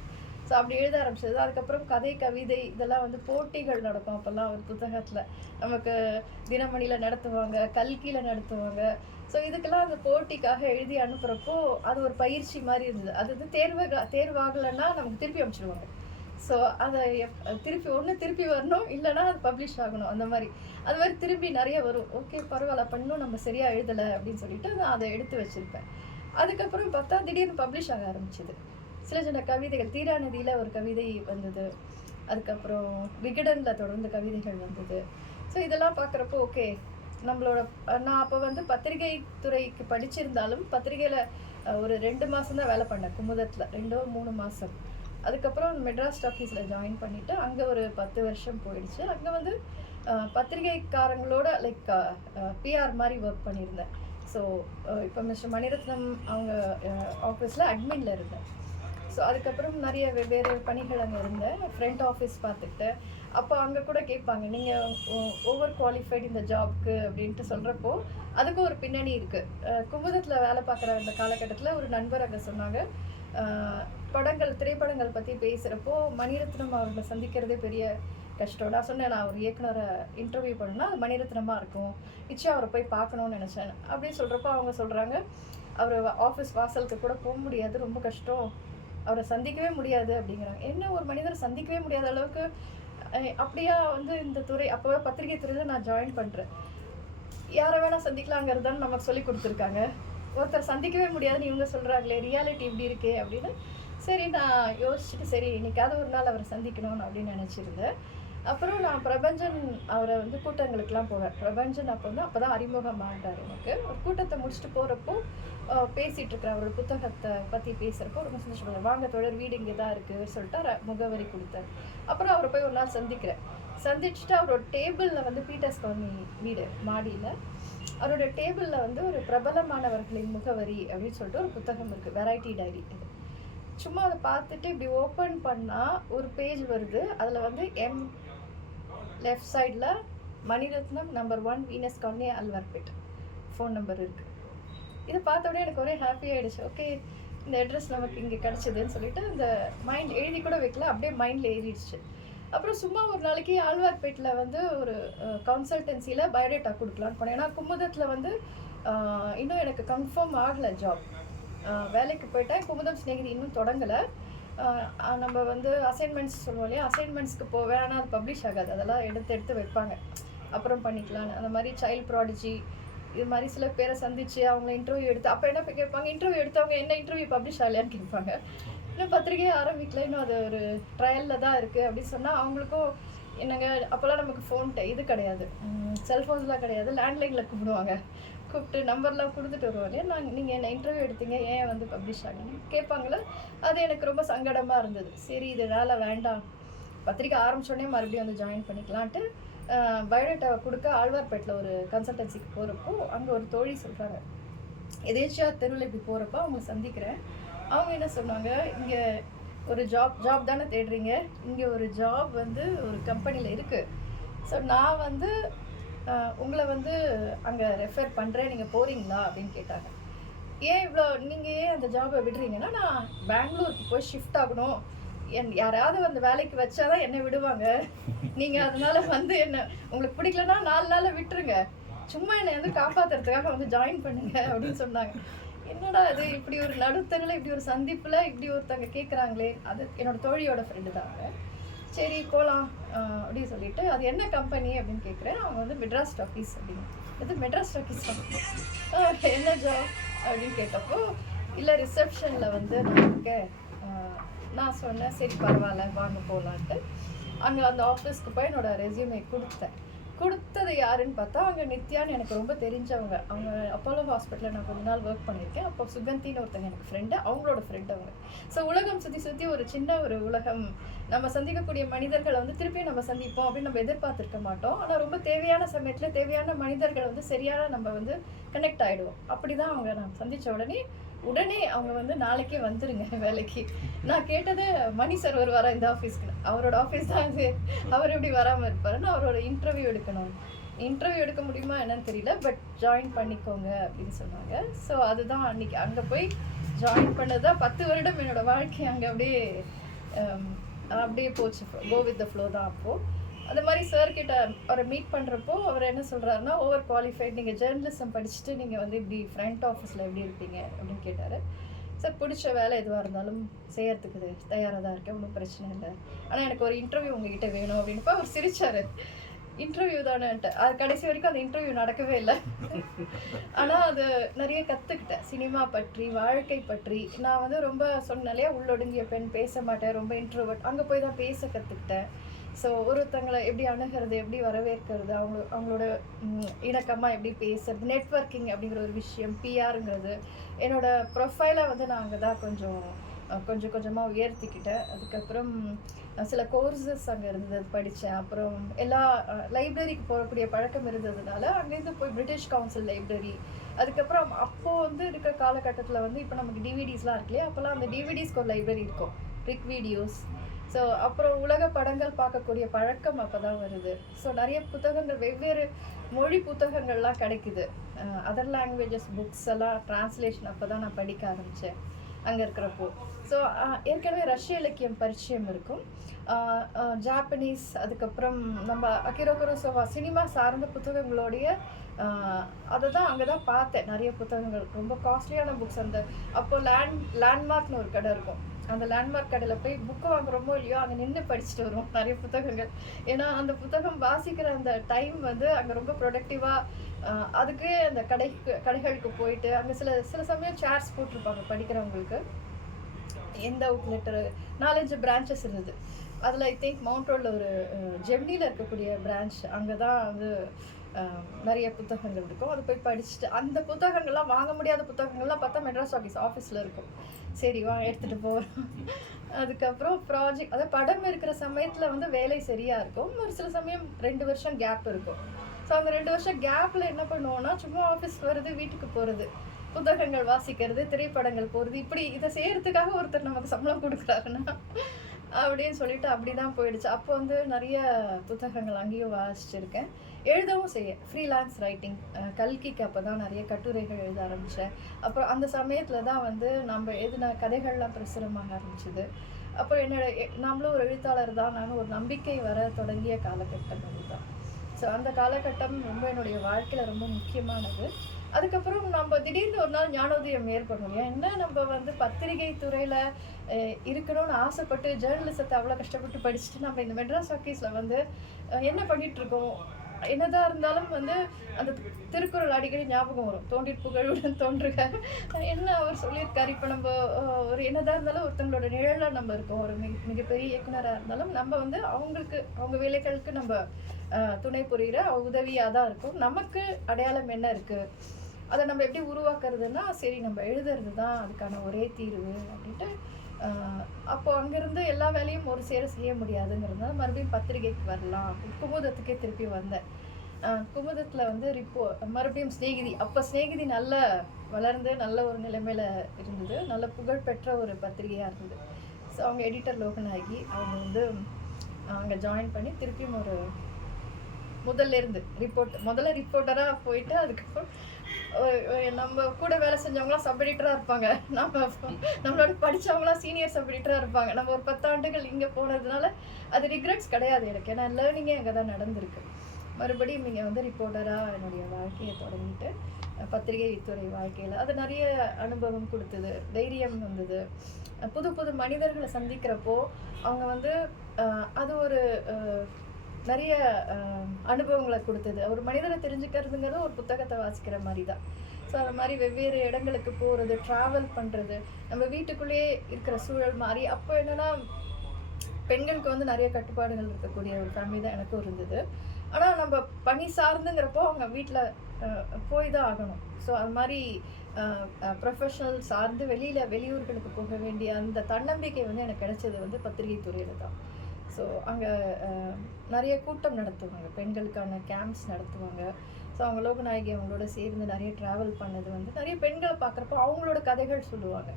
ஸோ அப்படி எழுத ஆரம்பிச்சது. அதுக்கப்புறம் கதை கவிதை இதெல்லாம் வந்து போட்டிகள் நடக்கும். அப்போல்லாம் ஒரு புத்தகத்தில் நமக்கு தினமணியில் நடத்துவாங்க கல்கியில் நடத்துவாங்க. ஸோ இதுக்கெல்லாம் அந்த போட்டிக்காக எழுதி அனுப்புகிறப்போ அது ஒரு பயிற்சி மாதிரி இருந்தது. அது வந்து தேர்வு தேர்வாகலைன்னா நமக்கு திருப்பி அனுப்பிச்சிடுவாங்க ஸோ அதை எப்- திருப்பி ஒன்று திருப்பி வரணும் இல்லைன்னா அது பப்ளிஷ் ஆகணும் அந்த மாதிரி. அது மாதிரி திரும்பி நிறைய வரும். ஓகே பரவாயில்ல பண்ணும் நம்ம சரியாக எழுதலை அப்படின்னு சொல்லிட்டு நான் அதை எடுத்து வச்சுருப்பேன். அதுக்கப்புறம் பார்த்தா திடீர்னு பப்ளிஷ் ஆக ஆரம்பிச்சது. சில சின்ன கவிதைகள் தீராநதியில் ஒரு கவிதை வந்தது. அதுக்கப்புறம் விகடனில் தொடர்ந்து கவிதைகள் வந்தது. ஸோ இதெல்லாம் பார்க்குறப்போ ஓகே நம்மளோட நான் அப்போ வந்து பத்திரிகை துறைக்கு படிச்சிருந்தாலும் பத்திரிகையில் ஒரு ரெண்டு மாதம் தான் வேலை பண்ணேன் குமுதத்தில். ரெண்டோ மூணு மாதம் அதுக்கப்புறம் மெட்ராஸ் டாக்கீஸில் ஜாயின் பண்ணிவிட்டு அங்கே ஒரு பத்து வருஷம் போயிடுச்சு. அங்கே வந்து பத்திரிகைக்காரங்களோட லைக் பிஆர் மாதிரி ஒர்க் பண்ணியிருந்தேன். ஸோ இப்போ மிஸ்டர் மணிரத்னம் அவங்க ஆஃபீஸில் அட்மினில் இருந்தேன். ஸோ அதுக்கப்புறம் நிறைய வெவ்வேறு பணிகள் அங்கே இருந்தேன். ஃப்ரண்ட் ஆஃபீஸ் பார்த்துக்கிட்டேன். அப்போ அங்கே கூட கேட்பாங்க நீங்கள் ஓவர் குவாலிஃபைடு இந்த ஜாப்க்கு அப்படின்ட்டு சொல்கிறப்போ அதுக்கும் ஒரு பின்னணி இருக்குது குமுதத்தில் வேலை பார்க்குற அந்த காலகட்டத்தில் ஒரு நண்பர் அங்கே சொன்னாங்க. படங்கள் திரைப்படங்கள் பற்றி பேசுகிறப்போ மணிரத்னம் அவர்களை சந்திக்கிறதே பெரிய கஷ்டம். நான் சொன்னேன் நான் ஒரு இயக்குனரை இன்டர்வியூ பண்ணா அது மணிரத்னமாக இருக்கும். நிச்சயம் அவரை போய் பார்க்கணும்னு நினச்சேன். அப்படின்னு சொல்கிறப்போ அவங்க சொல்கிறாங்க அவர் ஆஃபீஸ் வாசலுக்கு கூட போக முடியாது ரொம்ப கஷ்டம். அவரை சந்திக்கவே முடியாது அப்படிங்கிறாங்க. என்ன ஒரு மனிதரை சந்திக்கவே முடியாத அளவுக்கு அப்படியா வந்து இந்த துறை அப்போவே பத்திரிகை துறையில் நான் ஜாயின் பண்ணுறேன் யாரை வேணால் சந்திக்கலாங்கிறது தான் நமக்கு சொல்லி கொடுத்துருக்காங்க. ஒருத்தர் சந்திக்கவே முடியாதுன்னு இவங்க சொல்கிறாங்களே ரியாலிட்டி இப்படி இருக்கே அப்படின்னு. சரி நான் யோசிச்சுட்டு சரி இன்றைக்காவது ஒரு நாள் அவரை சந்திக்கணும்னு அப்படின்னு நினச்சிருந்தேன். அப்புறம் நான் பிரபஞ்சன் அவரை வந்து கூட்டங்களுக்கெலாம் போவேன். பிரபஞ்சன் அப்போ வந்து அப்போ தான் அறிமுகம் ஆண்டார் எனக்கு. ஒரு கூட்டத்தை முடிச்சுட்டு போகிறப்போ பேசிகிட்டு இருக்கிற அவரோட புத்தகத்தை பற்றி பேசுகிறப்போ ரொம்ப சந்தோஷப்படுறேன் வாங்க தொடர் வீடு இங்கே தான் இருக்குது சொல்லிட்டு முகவரி கொடுத்தார் அப்புறம் அவரை போய் ஒரு நாள் சந்திக்கிறேன். சந்திச்சுட்டு அவரோட டேபிளில் வந்து பீட்டர் சுவாமி வீடு மாடியில். அவரோட டேபிளில் வந்து ஒரு பிரபலமானவர்களின் முகவரி அப்படின்னு சொல்லிட்டு ஒரு புத்தகம் இருக்குது வெரைட்டி டைரி அது சும்மா அதை பார்த்துட்டு இப்படி ஓப்பன் பண்ணால் ஒரு பேஜ் வருது. அதில் வந்து எம் லெஃப்ட் சைடில் Mani Ratnam number one Venus colony Alwarpet phone number இருக்குது இதை பார்த்த உடனே எனக்கு ஒரே ஹாப்பி ஆயிடுச்சு. ஓகே இந்த அட்ரஸ் நமக்கு இங்கே கிடச்சிதுன்னு சொல்லிட்டு அந்த மைண்ட் எழுதி கூட வைக்கல அப்படியே மைண்டில் ஏறிடுச்சு. அப்புறம் சும்மா ஒரு நாளைக்கு ஆழ்வார்பேட்டில் வந்து ஒரு கன்சல்டன்சியில் பயோடேட்டா கொடுக்கலான்னு போனேன். ஏன்னா குமுதத்தில் வந்து இன்னும் எனக்கு கன்ஃபார்ம் ஆகலை ஜாப் வேலைக்கு போயிட்டேன். குமுதம் ஸ்நேகிதி இன்னும் தொடங்கலை. நம்ம வந்து அசைன்மெண்ட்ஸ் சொல்லுவோம் இல்லையா? அசைன்மெண்ட்ஸ்க்கு போவேன் ஆனால் அது பப்ளிஷ் ஆகாது. அதெல்லாம் எடுத்து எடுத்து வைப்பாங்க. அப்புறம் பண்ணிக்கலான்னு அந்த மாதிரி சைல்ட் ப்ராடிஜி இது மாதிரி சில பேரை சந்திச்சு அவங்க இன்டர்வியூ எடுத்து அப்போ என்ன கேட்பாங்க? இன்டர்வியூ எடுத்தவங்க என்ன இன்டர்வியூ பப்ளிஷ் ஆகலையான்னு கேட்பாங்க. இன்னும் பத்திரிகையை ஆரம்பிக்கல இன்னும் அது ஒரு ட்ரையலில் தான் இருக்குது அப்படின்னு சொன்னால் அவங்களுக்கும் என்னங்க அப்போல்லாம் நமக்கு ஃபோன் இது கிடையாது. செல்ஃபோன்ஸ்லாம் கிடையாது. லேண்ட்லைனில் கூப்பிடுவாங்க. கூப்பிட்டு நம்பர்லாம் கொடுத்துட்டு வருவாங்க. நாங்கள் நீங்கள் என்ன இன்டர்வியூ எடுத்தீங்க? ஏன் வந்து பப்ளிஷ் ஆகணும் கேட்பாங்களே அது எனக்கு ரொம்ப சங்கடமாக இருந்தது. சரி இது வேலை வேண்டாம். பத்திரிக்கை ஆரம்பிச்சோடனே மறுபடியும் வந்து ஜாயின் பண்ணிக்கலான்ட்டு பயோடேட்டாவை கொடுக்க ஆழ்வார்பேட்டில் ஒரு கன்சல்டன்சிக்கு போகிறப்போ அங்கே ஒரு தோழி சொல்கிறாங்க எதேச்சியாக தெருவில் இப்படி போகிறப்ப அவங்க சந்திக்கிறேன். அவங்க என்ன சொன்னாங்க? இங்கே ஒரு ஜாப் ஜாப் தானே தேடுறீங்க. இங்கே ஒரு ஜாப் வந்து ஒரு கம்பெனியில் இருக்குது ஸோ நான் வந்து உங்களை வந்து அங்கே ரெஃபர் பண்ணுறேன் நீங்கள் போகிறீங்களா அப்படின்னு கேட்டாங்க. ஏன் இவ்வளோ நீங்கள் ஏன் அந்த ஜாபை விடுறீங்கன்னா நான் பெங்களூருக்கு போய் ஷிஃப்ட் ஆகணும். என் யாராவது அந்த வேலைக்கு வச்சாதான் என்னை விடுவாங்க. நீங்கள் அதனால வந்து என்ன உங்களுக்கு பிடிக்கலன்னா நாலு நாளில் விட்டுருங்க. சும்மா என்னை வந்து காப்பாத்துறதுக்காக வந்து ஜாயின் பண்ணுங்க அப்படின்னு சொன்னாங்க. என்னடா இது இப்படி ஒரு நடுத்தரில் இப்படி ஒரு சந்திப்பில் இப்படி ஒருத்தங்க கேட்குறாங்களே அது என்னோட தோழியோட ஃப்ரெண்டு தான் சரி போகலாம் அப்படின்னு சொல்லிட்டு அது என்ன கம்பெனி அப்படின்னு கேட்குறேன் அவங்க வந்து மெட்ராஸ் டாக்கீஸ் அப்படின்னு. இது மெட்ராஸ் டாக்கீஸ் என்ன ஜாப் அப்படின்னு கேட்டப்போ இல்லை ரிசப்ஷனில் வந்து நான் இருக்கேன். நான் சொன்னேன் சரி பரவாயில்ல வாங்க போகலான்ட்டு அங்கே அந்த ஆஃபீஸ்க்கு போய் என்னோட ரெஸ்யூமே கொடுத்தேன். கொடுத்தது யாருன்னு பார்த்தா அவங்க நித்யான்னு எனக்கு ரொம்ப தெரிஞ்சவங்க. அவங்க அப்போலோ ஹாஸ்பிட்டலில் நான் கொஞ்ச நாள் ஒர்க் பண்ணியிருக்கேன். அப்போ சுகந்தின்னு ஒருத்தங்க எனக்கு ஃப்ரெண்டு அவங்களோட ஃப்ரெண்டு அவங்க. ஸோ உலகம் சுற்றி சுற்றி ஒரு சின்ன ஒரு உலகம். நம்ம சந்திக்கக்கூடிய மனிதர்களை வந்து திருப்பியும் நம்ம சந்திப்போம் அப்படின்னு நம்ம எதிர்பார்த்துருக்க மாட்டோம். ஆனால் ரொம்ப தேவையான சமயத்தில் தேவையான மனிதர்களை வந்து சரியான நம்ம வந்து கனெக்ட் ஆகிடுவோம் அப்படி தான் அவங்க நான் சந்தித்த உடனே உடனே அவங்க வந்து நாளைக்கே வந்துருங்க வேலைக்கு. நான் கேட்டது மணி சார் ஒரு வர இந்த ஆஃபீஸ்க்கு அவரோட ஆஃபீஸ் தான் இது அவர் எப்படி வராமல் இருப்பாருன்னு அவரோட இன்டர்வியூ எடுக்கணும். இன்டர்வியூ எடுக்க முடியுமா என்னன்னு தெரியல பட் ஜாயின் பண்ணிக்கோங்க அப்படின்னு சொன்னாங்க. ஸோ அதுதான் அன்னைக்கு. அங்கே போய் ஜாயின் பண்ணதான் பத்து வருடம் என்னோட வாழ்க்கை. அங்கே அப்படியே அப்படியே போச்சு. கோ வித் த ஃப்ளோ தான் அப்போது அந்த மாதிரி சார் கிட்ட அவரை மீட் பண்ணுறப்போ அவர் என்ன சொல்கிறாருன்னா ஓவர் குவாலிஃபைட் நீங்கள் ஜேர்னலிசம் படிச்சுட்டு நீங்கள் வந்து இப்படி ஃப்ரண்ட் ஆஃபீஸில் எப்படி இருப்பீங்க? அப்படின்னு கேட்டார். சார் பிடிச்ச வேலை எதுவாக இருந்தாலும் செய்யறதுக்கு தயாராக தான் இருக்கேன். ஒன்றும் பிரச்சனை இல்லை. ஆனால் எனக்கு ஒரு இன்டர்வியூ உங்ககிட்ட வேணும். அப்படின்ப்போ அவர் சிரிச்சார். இன்டர்வியூ தானேன்ட்டு. அது கடைசி வரைக்கும் அந்த இன்டர்வியூ நடக்கவே இல்லை. ஆனால் அது நிறைய கற்றுக்கிட்டேன் சினிமா பற்றி வாழ்க்கை பற்றி. நான் வந்து ரொம்ப சொன்னாலே உள்ளொடுங்கிய பெண் பேச மாட்டேன். ரொம்ப இன்ட்ரோவர்ட் அங்கே போய் தான் பேச கற்றுக்கிட்டேன் ஸோ ஒருத்தங்களை எப்படி அணுகிறது எப்படி வரவேற்கிறது அவங்க அவங்களோட இணக்கமாக எப்படி பேசுறது நெட்வொர்க்கிங் அப்படிங்கிற ஒரு விஷயம் பிஆருங்கிறது என்னோட ப்ரொஃபைலை வந்து நான் அங்கே தான் கொஞ்சம் கொஞ்சம் கொஞ்சமாக உயர்த்திக்கிட்டேன். அதுக்கப்புறம் சில கோர்சஸ் அங்கே இருந்தது படித்தேன். அப்புறம் எல்லா லைப்ரரிக்கு போகக்கூடிய பழக்கம் இருந்ததுனால அங்கேருந்து போய் பிரிட்டிஷ் கவுன்சில் லைப்ரரி அதுக்கப்புறம் அப்போது வந்து இருக்கிற காலகட்டத்தில் வந்து இப்போ நமக்கு டிவிடிஸ்லாம் இருக்கு இல்லையா? அப்போல்லாம் அந்த டிவிடிஸ்க்கு ஒரு லைப்ரரி இருக்கும். ரிக் வீடியோஸ் ஸோ அப்புறம் உலக படங்கள் பார்க்கக்கூடிய பழக்கம் அப்போ தான் வருது. ஸோ நிறைய புத்தகங்கள் வெவ்வேறு மொழி புத்தகங்கள்லாம் கிடைக்குது. அதர் லாங்குவேஜஸ் புக்ஸ் எல்லாம் ட்ரான்ஸ்லேஷன் அப்போ தான் நான் படிக்க ஆரம்பித்தேன் அங்கே இருக்கிறப்போ. ஸோ ஏற்கனவே ரஷ்ய இலக்கியம் பரிச்சயம் இருக்கும். ஜாப்பனீஸ் அதுக்கப்புறம் நம்ம அகிரோ குரோசோவா சினிமா சார்ந்த புத்தகங்களுடைய அதை தான் அங்கே தான் பார்த்தேன். நிறைய புத்தகங்கள். ரொம்ப காஸ்ட்லியான புக்ஸ் அந்த அப்போது லேண்ட் லேண்ட்மார்க்னு ஒரு கடை இருக்கும். அந்த லேண்ட்மார்க் கடையில் போய் புக்கு வாங்குறோமோ இல்லையோ அங்கே நின்று படிச்சுட்டு வருவோம். நிறைய புத்தகங்கள். ஏன்னா அந்த புத்தகம் வாசிக்கிற அந்த டைம் வந்து அங்கே ரொம்ப ப்ரொடக்டிவாக அதுக்கு அந்த கடைக்கு கடைகளுக்கு போயிட்டு அங்கே சில சில சமயம் சேர்ஸ் போட்டிருப்பாங்க படிக்கிறவங்களுக்கு. எந்த அவுட்லெட்டர் நாலஞ்சு பிரான்ச்சஸ் இருந்தது. அதில் ஐ திங்க் மவுண்ட் ரோடில் ஒரு ஜெம்னியில் இருக்கக்கூடிய பிரான்ச் அங்கே தான் வந்து நிறைய புத்தகங்கள் இருக்கும். அது போய் படிச்சுட்டு அந்த புத்தகங்கள்லாம் வாங்க முடியாத புத்தகங்கள்லாம் பார்த்தா மெட்ராஸ் ஆஃபீஸ் ஆஃபீஸில் இருக்கும். சரி வா எடுத்துகிட்டு போகிறோம் அதுக்கப்புறம் ப்ராஜெக்ட் அதாவது படம் இருக்கிற சமயத்தில் வந்து வேலை சரியாக இருக்கும். ஒரு சில சமயம் ரெண்டு வருஷம் கேப் இருக்கும். ஸோ அந்த ரெண்டு வருஷம் கேப்பில் என்ன பண்ணுவோம்னா சும்மா ஆஃபீஸ்க்கு வருது வீட்டுக்கு போகிறது புத்தகங்கள் வாசிக்கிறது திரைப்படங்கள் போகிறது இப்படி இதை செய்கிறதுக்காக ஒருத்தர் நமக்கு சம்பளம் கொடுக்குறாருன்னா அப்படின்னு சொல்லிட்டு அப்படி தான் போயிடுச்சு. அப்போ வந்து நிறைய புத்தகங்கள் அங்கேயும் வாசிச்சிருக்கேன். எழுதவும் செய்ய ஃப்ரீலான்ஸ் ரைட்டிங் கல்கிக்கு அப்போ தான் நிறைய கட்டுரைகள் எழுத ஆரம்பித்தேன் அப்புறம் அந்த சமயத்தில் தான் வந்து நம்ம எழுதின கதைகள்லாம் பிரசுரமாக ஆரம்பிச்சுது. அப்புறம் என்னோட நம்மளும் ஒரு எழுத்தாளர் தான். நானும் ஒரு நம்பிக்கை வர தொடங்கிய காலகட்டம் அதுதான். ஸோ அந்த காலகட்டம் ரொம்ப என்னுடைய வாழ்க்கையில் ரொம்ப முக்கியமானது. அதுக்கப்புறம் நம்ம திடீர்னு ஒரு நாள் ஞானோதயம் ஏற்படணும். இல்லையா என்ன நம்ம வந்து பத்திரிகை துறையில் இருக்கணும்னு ஆசைப்பட்டு ஜேர்னலிசத்தை அவ்வளோ கஷ்டப்பட்டு படிச்சுட்டு நம்ம இந்த மெட்ராஸ் ஆஃபீஸில் வந்து என்ன பண்ணிகிட்ருக்கோம் என்னதான் இருந்தாலும் வந்து அந்த திருக்குறள் அடிக்கடி ஞாபகம் வரும். தோன்றிற் புகழுடன் தோன்றுக. என்ன அவர் சொல்லியிருக்காரு? இப்போ நம்ம ஒரு என்னதான் இருந்தாலும் ஒருத்தங்களோட நிழலாக நம்ம இருக்கோம். ஒரு மிக மிகப்பெரிய இயக்குனராக இருந்தாலும் நம்ம வந்து அவங்களுக்கு அவங்க வேலைகளுக்கு நம்ம துணை புரிகிற உதவியாக தான் இருக்கும். நமக்கு அடையாளம் என்ன இருக்குது அதை நம்ம எப்படி உருவாக்குறதுன்னா சரி நம்ம எழுதுறது தான் அதுக்கான ஒரே தீர்வு அப்படின்ட்டு அப்போ அங்கேருந்து எல்லா வேலையும் ஒரு சேர செய்ய முடியாதுங்கிறதுனால மறுபடியும் பத்திரிகைக்கு வரலாம். குமுதத்துக்கே திருப்பி வந்தேன். குமுதத்தில் வந்து ரிப்போ மறுபடியும் ஸ்நேகிதி அப்போ ஸ்நேகிதி நல்ல வளர்ந்து நல்ல ஒரு நிலைமையில் இருந்தது. நல்ல புகழ்பெற்ற ஒரு பத்திரிகையாக இருந்தது. ஸோ அவங்க எடிட்டர் லோகனாகி அவங்க வந்து அங்கே ஜாயின் பண்ணி திருப்பியும் ஒரு முதல்ல இருந்து ரிப்போர்ட் முதல்ல ரிப்போர்ட்டராக போயிட்டு அதுக்கப்புறம் நம்ம கூட வேலை செஞ்சவங்களாம் சப் எடிட்டராக இருப்பாங்க. நம்ம நம்மளோட படிச்சவங்களாம் சீனியர் சப் எடிட்டராக இருப்பாங்க. நம்ம ஒரு பத்தாண்டுகள் இங்கே போனதுனால அது ரிக்ரெட்ஸ் கிடையாது எனக்கு. ஏன்னா லேர்னிங்கே அங்கே தான் நடந்திருக்கு. மறுபடியும் இங்கே வந்து ரிப்போர்ட்டராக என்னுடைய வாழ்க்கையை தொடங்கிட்டு பத்திரிகை துறை வாழ்க்கையில் அது நிறைய அனுபவம் கொடுத்தது தைரியம் வந்தது. புது புது மனிதர்களை சந்திக்கிறப்போ அவங்க வந்து அது ஒரு நிறைய அனுபவங்களை கொடுத்தது. ஒரு மனிதனை தெரிஞ்சுக்கிறதுங்கிறது ஒரு புத்தகத்தை வாசிக்கிற மாதிரி தான் ஸோ அது மாதிரி வெவ்வேறு இடங்களுக்கு போகிறது ட்ராவல் பண்ணுறது நம்ம வீட்டுக்குள்ளேயே இருக்கிற சூழல் மாதிரி அப்போ என்னென்னா பெண்களுக்கு வந்து நிறைய கட்டுப்பாடுகள் இருக்கக்கூடிய ஒரு ஃபேமிலி தான் எனக்கும் இருந்தது. ஆனால் நம்ம பணி சார்ந்துங்கிறப்போ அவங்க வீட்டில் போய் தான் ஆகணும். ஸோ அது மாதிரி ப்ரொஃபஷனல் சார்ந்து வெளியில் வெளியூர்களுக்கு போக வேண்டிய அந்த தன்னம்பிக்கை வந்து எனக்கு கிடைச்சது வந்து பத்திரிகை துறையில் தான். ஸோ அங்கே நிறைய கூட்டம் நடத்துவாங்க. பெண்களுக்கான கேம்ப்ஸ் நடத்துவாங்க. ஸோ அவங்க லோகநாயகி அவங்களோட சேர்ந்து நிறைய ட்ராவல் பண்ணது வந்து நிறைய பெண்களை பார்க்குறப்போ அவங்களோட கதைகள் சொல்லுவாங்க.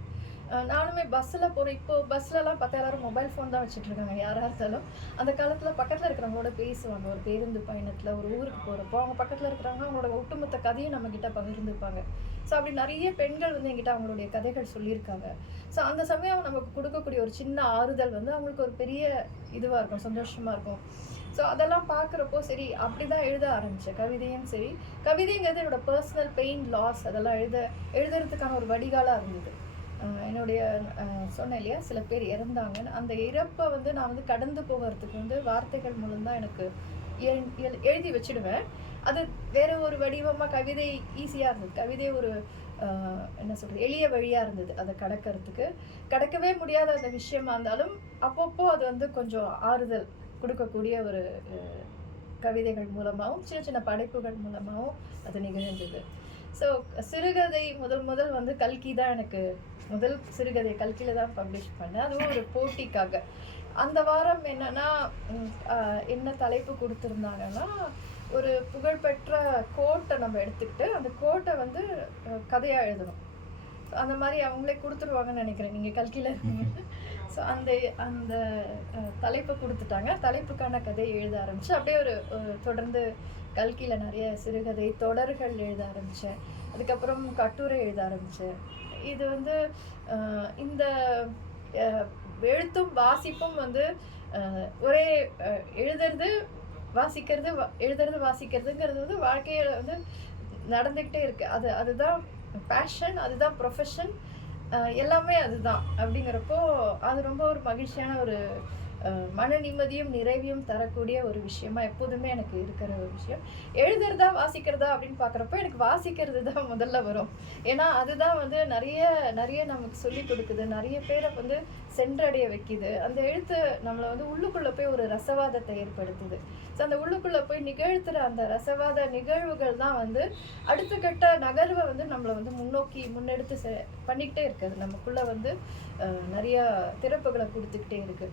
நானுமே பஸ்ஸில் போகிற இப்போ பஸ்லலாம் பார்த்தா எல்லாரும் மொபைல் ஃபோன் தான் வச்சுட்ருக்காங்க யாராக இருந்தாலும் அந்த காலத்தில் பக்கத்தில் இருக்கிறவங்களோட பேசுவாங்க. ஒரு பேருந்து பயணத்தில் ஒரு ஊருக்கு போகிறப்போ அவங்க பக்கத்தில் இருக்கிறவங்க அவங்களோட ஒட்டுமொத்த கதையும் நம்மக்கிட்ட பகிர்ந்துப்பாங்க. ஸோ அப்படி நிறைய பெண்கள் வந்து எங்கிட்ட அவங்களுடைய கதைகள் சொல்லியிருக்காங்க. ஸோ அந்த சமயம் நமக்கு கொடுக்கக்கூடிய ஒரு சின்ன ஆறுதல் வந்து அவங்களுக்கு ஒரு பெரிய இதுவாக இருக்கும் சந்தோஷமாக இருக்கும். ஸோ அதெல்லாம் பார்க்குறப்போ சரி அப்படி தான் எழுத ஆரம்பித்தேன் கவிதையும் சரி. கவிதைங்கிறது என்னோட பர்சனல் பெயின் லாஸ் அதெல்லாம் எழுத எழுதுறதுக்கான ஒரு வடிகாலாக இருந்தது. என்னுடைய சொன்னேன் இல்லையா? சில பேர் இறந்தாங்கன்னு அந்த இறப்பை வந்து நான் வந்து கடந்து போகிறதுக்கு வந்து வார்த்தைகள் மூலம் தான் எனக்கு எழு- எழுதி வச்சிடுவேன். அது வேற ஒரு வடிவமாக கவிதை ஈஸியாக இருந்தது. கவிதை ஒரு என்ன சொல்கிறது எளிய வழியாக இருந்தது அதை கடக்கிறதுக்கு. கடக்கவே முடியாத அந்த விஷயமா இருந்தாலும் அப்பப்போ அது வந்து கொஞ்சம் ஆறுதல் கொடுக்கக்கூடிய ஒரு கவிதைகள் மூலமாகவும் சின்ன சின்ன படைப்புகள் மூலமாகவும் அது நிகழ்ந்தது. ஸோ சிறுகதை முதல் முதல் வந்து கல்கி தான் எனக்கு முதல் சிறுகதை கல்கியில் தான் பப்ளிஷ் பண்ணேன். அதுவும் ஒரு போட்டிக்காக. அந்த வாரம் என்னன்னா என்ன தலைப்பு கொடுத்துருந்தாங்கன்னா ஒரு புகழ்பெற்ற கோட்டை நம்ம எடுத்துக்கிட்டு அந்த கோட்டை வந்து கதையாக எழுதணும். ஸோ அந்த மாதிரி அவங்களே கொடுத்துருவாங்கன்னு நினைக்கிறேன். நீங்கள் கல்கியில் ஸோ அந்த அந்த தலைப்பை கொடுத்துட்டாங்க. தலைப்புக்கான கதையை எழுத ஆரம்பித்து அப்படியே ஒரு ஒரு தொடர்ந்து கல்கியில் நிறைய சிறுகதை தொடர்கள் எழுத ஆரம்பித்தேன் அதுக்கப்புறம் கட்டுரை எழுத ஆரம்பித்தேன் இது வந்து இந்த எழுத்தும் வாசிப்பும் வந்து ஒரே எழுதுறது வாசிக்கிறது எழுதுறது வாசிக்கிறதுங்கிறது வந்து வாழ்க்கையில வந்து நடந்துக்கிட்டே இருக்கு. அது அதுதான் பேஷன் அதுதான் ப்ரொஃபஷன் எல்லாமே அதுதான். அப்படிங்கிறப்போ அது ரொம்ப ஒரு மகிழ்ச்சியான ஒரு மன நிம்மதியும் நிறைவையும் தரக்கூடிய ஒரு விஷயமா எப்போதுமே எனக்கு இருக்கிற ஒரு விஷயம். எழுதுறதா வாசிக்கிறதா அப்படின்னு பார்க்குறப்ப எனக்கு வாசிக்கிறது தான் முதல்ல வரும். ஏன்னா அதுதான் வந்து நிறைய நிறைய நமக்கு சொல்லி கொடுக்குது. நிறைய பேரை வந்து சென்றடைய வைக்குது. அந்த எழுத்து நம்மளை வந்து உள்ளுக்குள்ளே போய் ஒரு ரசவாதத்தை ஏற்படுத்துது. ஸோ அந்த உள்ளுக்குள்ளே போய் நிகழ்த்துற அந்த ரசவாத நிகழ்வுகள் தான் வந்து அடுத்த கட்ட நகர்வை வந்து நம்மளை வந்து முன்னோக்கி முன்னெடுத்து செ பண்ணிக்கிட்டே இருக்குது நமக்குள்ளே வந்து நிறையா நிறைய திறப்புகளை கொடுத்துக்கிட்டே இருக்குது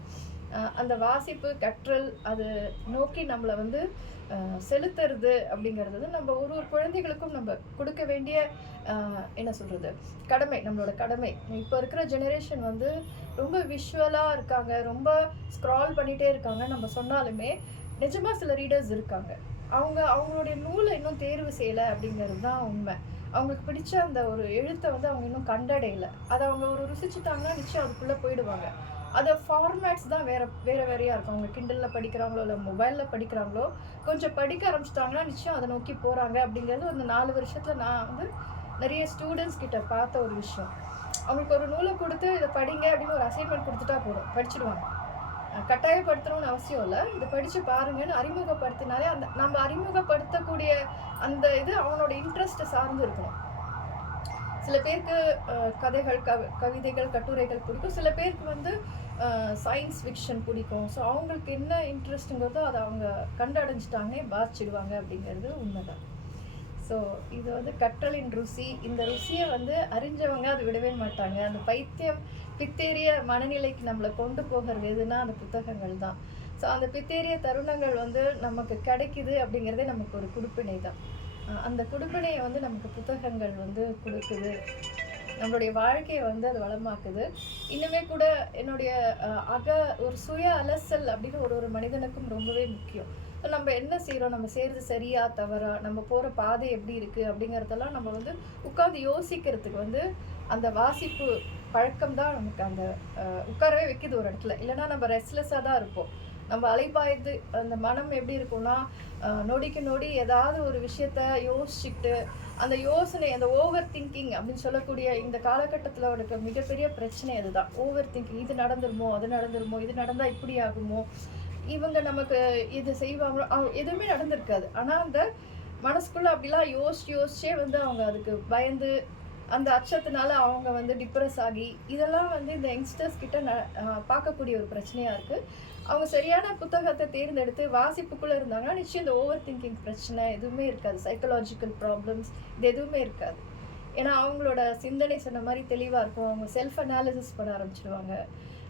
அந்த வாசிப்பு கற்றல் அது நோக்கி நம்மளை வந்து செலுத்துறது அப்படிங்கிறது நம்ம ஒரு ஒரு குழந்தைகளுக்கும் நம்ம கொடுக்க வேண்டிய என்ன சொல்கிறது கடமை நம்மளோட கடமை. இப்போ இருக்கிற ஜெனரேஷன் வந்து ரொம்ப விஷுவலாக இருக்காங்க ரொம்ப ஸ்க்ரால் பண்ணிகிட்டே இருக்காங்க. நம்ம சொன்னாலுமே நிஜமாக சில ரீடர்ஸ் இருக்காங்க. அவங்க அவங்களுடைய நூலை இன்னும் தேர்வு செய்யலை அப்படிங்கிறது தான் உண்மை. அவங்களுக்கு பிடிச்ச அந்த ஒரு எழுத்தை வந்து அவங்க இன்னும் கண்டடையலை. அதை அவங்க ஒரு ருசிச்சுட்டாங்கன்னா நிச்சயம் அதுக்குள்ளே போயிடுவாங்க. அதை ஃபார்மேட்ஸ் தான் வேற வேற வேறையா இருக்கும். அவங்க கிண்டலில் படிக்கிறாங்களோ இல்லை மொபைலில் படிக்கிறாங்களோ கொஞ்சம் படிக்க ஆரம்பிச்சிட்டாங்கன்னா நிச்சயம் அதை நோக்கி போகிறாங்க அப்படிங்கிறது அந்த நாலு வருஷத்தில் நான் வந்து நிறைய ஸ்டூடெண்ட்ஸ் கிட்ட பார்த்த ஒரு விஷயம். அவங்களுக்கு ஒரு நூலை கொடுத்து இதை படிங்க அப்படின்னு ஒரு அசைன்மெண்ட் கொடுத்துட்டா போதும். படிச்சிடுவாங்க. கட்டாயப்படுத்தணும்னு அவசியம் இல்லை. இதை படித்து பாருங்கன்னு அறிமுகப்படுத்தினாலே அந்த நம்ம அறிமுகப்படுத்தக்கூடிய அந்த இது அவனோட இன்ட்ரெஸ்ட்டை சார்ந்து இருக்கணும். சில பேருக்கு கதைகள் கவி கவிதைகள் கட்டுரைகள் பிடிக்கும். சில பேருக்கு வந்து சயின்ஸ் ஃபிக்ஷன் பிடிக்கும். ஸோ அவங்களுக்கு என்ன இன்ட்ரெஸ்ட்டுங்கிறதோ அதை அவங்க கண்டடைஞ்சிட்டாங்க பாதிச்சிடுவாங்க அப்படிங்கிறது உண்மைதான். ஸோ இது வந்து கற்றலின் ருசி. இந்த ருசியை வந்து அறிஞ்சவங்க அதை விடவே மாட்டாங்க. அந்த பைத்தியம் பித்தேறிய மனநிலைக்கு நம்மளை கொண்டு போகிறது எதுனா அந்த புத்தகங்கள் தான். ஸோ அந்த பித்தேரிய தருணங்கள் வந்து நமக்கு கிடைக்குது அப்படிங்கிறதே நமக்கு ஒரு குறிப்பினை தான். அந்த குடுப்பினையை வந்து நமக்கு புத்தகங்கள் வந்து கொடுக்குது. நம்மளுடைய வாழ்க்கையை வந்து அது வளமாக்குது. இன்னுமே கூட என்னுடைய அக ஒரு சுய அலசல் அப்படின்னு ஒரு ஒரு மனிதனுக்கும் ரொம்பவே முக்கியம். ஸோ நம்ம என்ன செய்கிறோம் நம்ம செய்கிறது சரியா தவறா? நம்ம போகிற பாதை எப்படி இருக்குது அப்படிங்கிறதெல்லாம் நம்ம வந்து உட்காந்து யோசிக்கிறதுக்கு வந்து அந்த வாசிப்பு பழக்கம் தான் நமக்கு அந்த உட்காரவே வைக்குது ஒரு இடத்துல. இல்லைனா நம்ம ரெஸ்ட்லெஸ்ஸாக தான் இருப்போம். நம்ம அலைபாய்ந்து அந்த மனம் எப்படி இருக்கும்னா நொடிக்கு நொடி ஏதாவது ஒரு விஷயத்த யோசிச்சுக்கிட்டு அந்த யோசனை அந்த ஓவர் திங்கிங் அப்படின்னு சொல்லக்கூடிய இந்த காலகட்டத்தில் இருக்க மிகப்பெரிய பிரச்சனை அதுதான். ஓவர் திங்கிங் இது நடந்துருமோ அது நடந்துருமோ இது நடந்தால் இப்படி ஆகுமோ? இவங்க நமக்கு இது செய்வாங்களோ? அவங்க எதுவுமே நடந்திருக்காது. ஆனால் அந்த மனசுக்குள்ள அப்படிலாம் யோசிச்சு யோசிச்சே வந்து அவங்க அதுக்கு பயந்து அந்த அச்சத்தினால அவங்க வந்து டிப்ரெஸ் ஆகி இதெல்லாம் வந்து இந்த யங்ஸ்டர்ஸ் கிட்ட ந பார்க்கக்கூடிய ஒரு பிரச்சனையாக இருக்குது அவங்க சரியான புத்தகத்தை தேர்ந்தெடுத்து வாசிப்புக்குள்ளே இருந்தாங்கன்னா நிச்சயம் இந்த ஓவர் திங்கிங் பிரச்சனை எதுவுமே இருக்காது. சைக்கலாஜிக்கல் ப்ராப்ளம்ஸ் இது எதுவுமே இருக்காது. ஏன்னா அவங்களோட சிந்தனை சொன்ன மாதிரி தெளிவாக இருக்கும். அவங்க செல்ஃப் அனாலிசிஸ் பண்ண ஆரம்பிச்சிடுவாங்க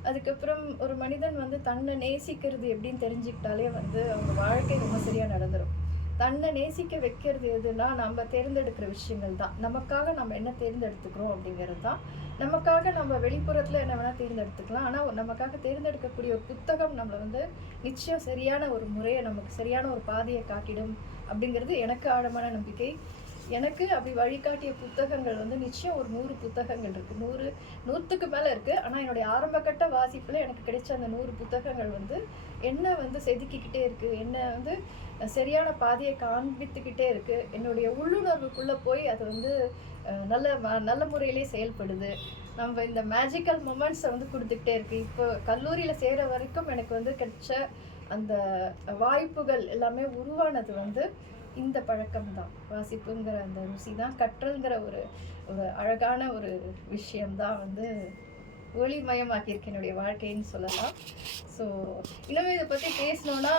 அதுக்கப்புறம் ஒரு மனிதன் வந்து தன்னை நேசிக்கிறது எப்படின்னு தெரிஞ்சுக்கிட்டாலே வந்து அவங்க வாழ்க்கை ரொம்ப சரியாக நடந்துடும் தன்னை நேசிக்க வைக்கிறது எதுனா நம்ம தேர்ந்தெடுக்கிற விஷயங்கள் தான். நமக்காக நம்ம என்ன தேர்ந்தெடுத்துக்கிறோம் அப்படிங்கிறது தான். நமக்காக நம்ம வெளிப்புறத்தில் என்ன வேணால் தேர்ந்தெடுத்துக்கலாம். ஆனால் நமக்காக தேர்ந்தெடுக்கக்கூடிய ஒரு புத்தகம் நம்மளை வந்து நிச்சயம் சரியான ஒரு முறையை நமக்கு சரியான ஒரு பாதையை காட்டிடும் அப்படிங்கிறது எனக்கு ஆழமான நம்பிக்கை. எனக்கு அப்படி வழிகாட்டிய புத்தகங்கள் வந்து நிச்சயம் ஒரு நூறு புத்தகங்கள் இருக்குது நூறு நூற்றுக்கு மேலே இருக்குது ஆனால் என்னுடைய ஆரம்பகட்ட வாசிப்பில் எனக்கு கிடைச்ச அந்த நூறு புத்தகங்கள் வந்து என்ன வந்து செதுக்கிக்கிட்டே இருக்குது என்ன வந்து சரியான பாதையை காண்பித்துக்கிட்டே இருக்குது என்னுடைய உள்ளுணர்வுக்குள்ளே போய் அது வந்து நல்ல ம- நல்ல முறையிலே செயல்படுது. நம்ம இந்த மேஜிக்கல் மூமெண்ட்ஸை வந்து கொடுத்துக்கிட்டே இருக்குது இப்போ கல்லூரியில் சேர வரைக்கும் எனக்கு வந்து கிடைச்ச அந்த வாய்ப்புகள் எல்லாமே உருவானது வந்து இந்த பழக்கம் தான் வாசிப்புங்கிற அந்த ருசி தான் கற்றல்ங்கிற ஒரு ஒரு அழகான ஒரு விஷயம்தான் வந்து ஒளிமயமாக்கியிருக்கு என்னுடைய வாழ்க்கைன்னு சொல்லலாம். ஸோ இன்னும் இதை பற்றி பேசணும்னா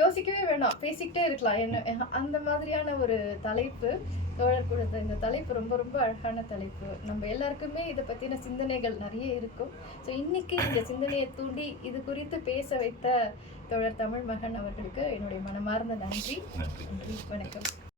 யோசிக்கவே வேணாம். பேசிக்கிட்டே இருக்கலாம். என்ன அந்த மாதிரியான ஒரு தலைப்பு. தோழர் கொடுத்த இந்த தலைப்பு ரொம்ப ரொம்ப அழகான தலைப்பு. நம்ம எல்லாருக்குமே இதை பற்றின சிந்தனைகள் நிறைய இருக்கும். ஸோ இன்னைக்கு இந்த சிந்தனையை தூண்டி இது குறித்து பேச வைத்த தோழர் தமிழ் மகன் அவர்களுக்கு என்னுடைய மனமார்ந்த நன்றி. நன்றி. நன்றி. வணக்கம்.